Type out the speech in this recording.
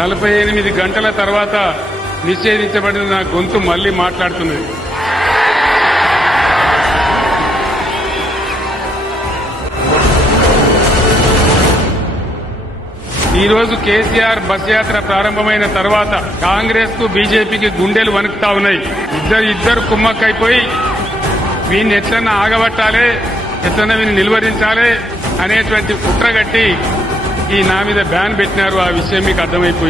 48 గంటల తర్వాత నిషేధించబడిన నా గొంతు మళ్లీ మాట్లాడుతున్నది. ఈ రోజు కేసీఆర్ బస్ యాత్ర ప్రారంభమైన తర్వాత కాంగ్రెస్ కు బీజేపీకి గుండెలు వణుకుతా ఉన్నాయి. ఇద్దరు కుమ్మక్కైపోయి వీన్ని ఎట్లన్నా ఆగబట్టాలి, ఎట్లన్నా వీన్ని నిలువరించాలి అనేటువంటి కుట్రగట్టి ఈ నా మీద బ్యాన్ పెట్టినారు. ఆ విషయం మీకు అర్థమైపోయింది.